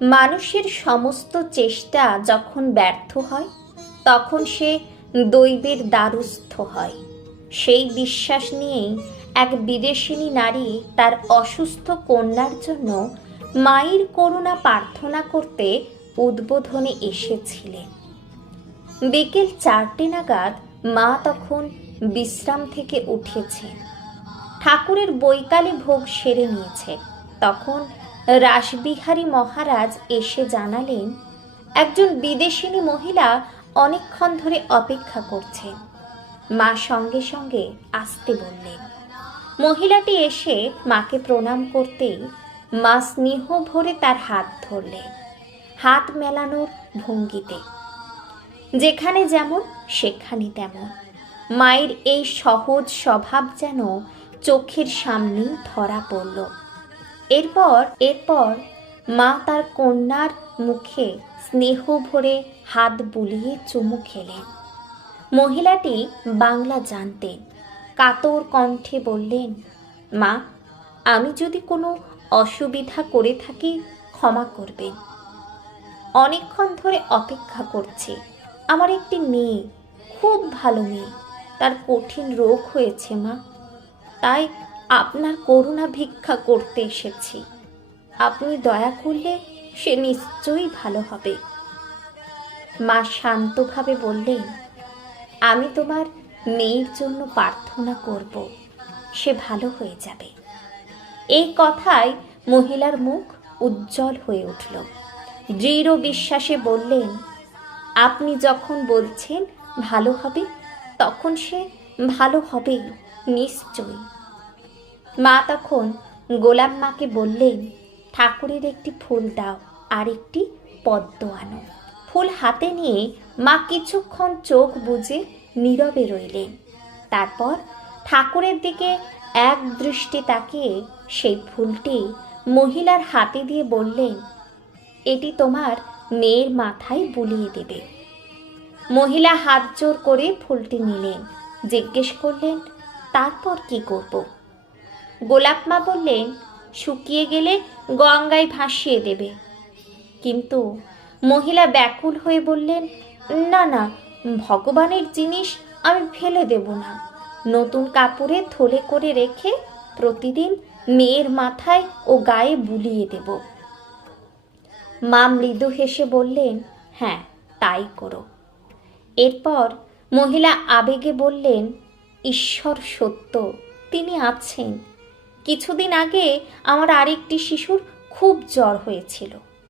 মানুষের সমস্ত চেষ্টা যখন ব্যর্থ হয় তখন সে দৈবের দ্বারস্থ হয়। সেই বিশ্বাস নিয়েই এক বিদেশিনী নারী তার অসুস্থ কন্যার জন্য মায়ের করুণা প্রার্থনা করতে উদ্বোধনে এসেছিলেন। বিকেল 4টে নাগাদ মা তখন বিশ্রাম থেকে উঠেছেন। ঠাকুরের বৈকালে ভোগ সেরে নিয়েছে। তখন রাসবিহারী মহারাজ এসে জানালেন, একজন বিদেশিনী মহিলা অনেকক্ষণ ধরে অপেক্ষা করছেন। মা সঙ্গে সঙ্গে আসতে বললেন। মহিলাটি এসে মাকে প্রণাম করতেই মা স্নেহ ভরে তার হাত ধরলেন, হাত মেলানোর ভঙ্গিতে। যেখানে যেমন সেখানে তেমন। মায়ের এই সহজ স্বভাব যেন চোখের সামনেই ধরা পড়ল। এরপর মা তার কন্যার মুখে স্নেহ ভরে হাত বুলিয়ে চুমু খেলেন। মহিলাটি বাংলা জানতেন। কাতর কণ্ঠে বললেন, মা, আমি যদি কোনো অসুবিধা করে থাকি ক্ষমা করবেন। অনেকক্ষণ ধরে অপেক্ষা করছি। আমার একটি মেয়ে, খুব ভালো মেয়ে, তার কঠিন রোগ হয়েছে মা, তাই আপনার করুণা ভিক্ষা করতে এসেছি। আপনি দয়া করলে সে নিশ্চয়ই ভালো হবে। মা শান্তভাবে বললেন, আমি তোমার মেয়ের জন্য প্রার্থনা করব, সে ভালো হয়ে যাবে। এই কথায় মহিলার মুখ উজ্জ্বল হয়ে উঠল। দৃঢ় বিশ্বাসে বললেন, আপনি যখন বলছেন ভালো হবে, তখন সে ভালো হবেই নিশ্চয়ই। মা তখন গোলাম মাকে বললেন, ঠাকুরের একটি ফুল দাও আর একটি পদ্ম আনো। ফুল হাতে নিয়ে মা কিছুক্ষণ চোখ বুজে নীরবে রইলেন। তারপর ঠাকুরের দিকে এক দৃষ্টি তাকিয়ে সেই ফুলটি মহিলার হাতে দিয়ে বললেন, এটি তোমার মেয়ের মাথায় বুলিয়ে দেবে। মহিলা হাত জোর করে ফুলটি নিলেন। জিজ্ঞেস করলেন, তারপর কি করব? গোলাপ মা বললেন, শুকিয়ে গেলে গঙ্গায় ভাসিয়ে দেবে। কিন্তু মহিলা ব্যাকুল হয়ে বললেন, না না, ভগবানের জিনিস আমি ফেলে দেব না। নতুন কাপড়ে থলে করে রেখে প্রতিদিন মেয়ের মাথায় ও গায়ে বুলিয়ে দেব। মা মৃদু হেসে বললেন, হ্যাঁ, তাই করো। এরপর মহিলা আবেগে বললেন, ঈশ্বর সত্য, তিনি আছেন। কিছুদিন আগে আমার আরেকটি শিশুর খুব জ্বর হয়েছিল।